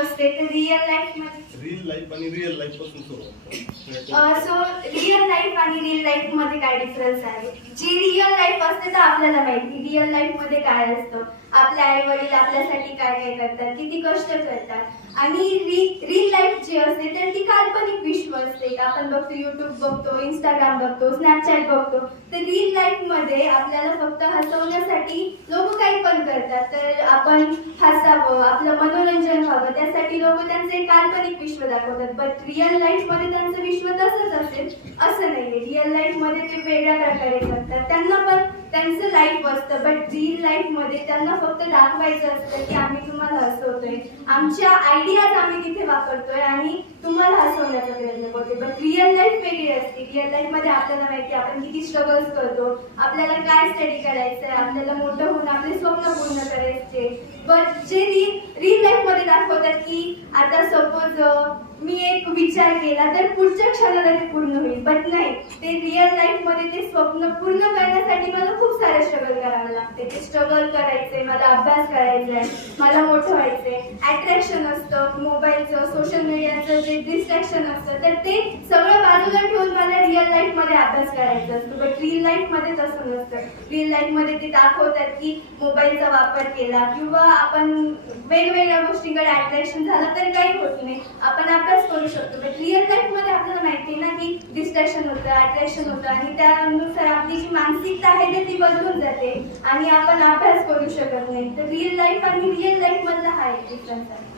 असते तर real life मध्ये रिअल लाईफ आणि रिअल लाईफ पासून सुरुवात. सो रिअल लाईफ आणि रिअल लाईफ मध्ये काय डिफरन्स आहे? जी रिअल लाईफ असते तर आपल्याला माहिती रिअल लाईफ मध्ये काय असतं, आपले आई वडील आपल्यासाठी काय काय करतात, किती कष्ट करतात. आणि रिअल लाईफ जी असते तर ती काल्पनिक विश्व असते. आपण बघतो, युट्यूब बघतो, इंस्टाग्राम बघतो, स्नॅपचॅट बघतो. तर रिअल लाईफ मध्ये आपल्याला फक्त हसवण्यासाठी लोक काही पण करतात. तर आपण हसावं, आपलं मनोरंजन व्हावं, त्यासाठी लोक त्यांचे काल्पनिक विश्व दाखवतात. बट रिअल लाईफ मध्ये त्यांचं विश्व तसंच असेल असं नाहीये. रिअल लाईफ मध्ये ते वेगळ्या प्रकारे करतात, त्यांना पण त्यांचं लाईफ असतं. बट रिअल लाईफ मध्ये त्यांना फक्त दाखवायचं असतं की आम्ही तुम्हाला हसवतोय, आमच्या आयडियाज आम्ही तिथे वापरतोय आणि तुम्हाला हसवण्याचा प्रयत्न करतोय. बट रिअल लाईफ वेगळी असते. रिअल लाईफ मध्ये आपल्याला माहिती आपण किती स्ट्रगल्स करतो, आपल्याला काय स्टडी करायचंय, आपल्याला मोठं होऊन आपले स्वप्न पूर्ण करायचे. बट जे रिअल लाईफ मध्ये दाखवतात की आता सपोज मी एक विचार केला तर पुढच्या क्षणाला ते पूर्ण होईल. बट नाही, ते रिअल लाईफ मध्ये ते स्वप्न पूर्ण करण्यासाठी मला खूप सारे स्ट्रगल करावे लागते. ते स्ट्रगल करायचे, मला अभ्यास करायचा आहे, मला मोठं व्हायचंय. अट्रॅक्शन असतं मोबाईलचं, सोशल मीडियाचं जे डिस्ट्रॅक्शन असतं, तर ते सगळं बाजूला ठेवून मला रिअल लाईफ मध्ये अभ्यास करायचा असतो. बट रिअल लाईफ मध्ये तसं नसतं. रिअल लाईफ मध्ये ते दाखवतात की मोबाईलचा वापर केला किंवा आपण वेगवेगळ्या गोष्टींकडे अट्रॅक्शन झालं तर काही होत नाही, आपण अभ्यास करू शकतो. बट रिअल लाईफ मध्ये आपल्याला माहिती आहे ना की डिस्ट्रॅक्शन होतं, अट्रॅक्शन होतं आणि त्यानुसार आपली जी मानसिकता आहे ती बदलून जाते आणि आपण अभ्यास करू शकत नाही. तर रिअल लाईफ आणि रिअल लाईफ मधला हा एक डिफरन्स आहे.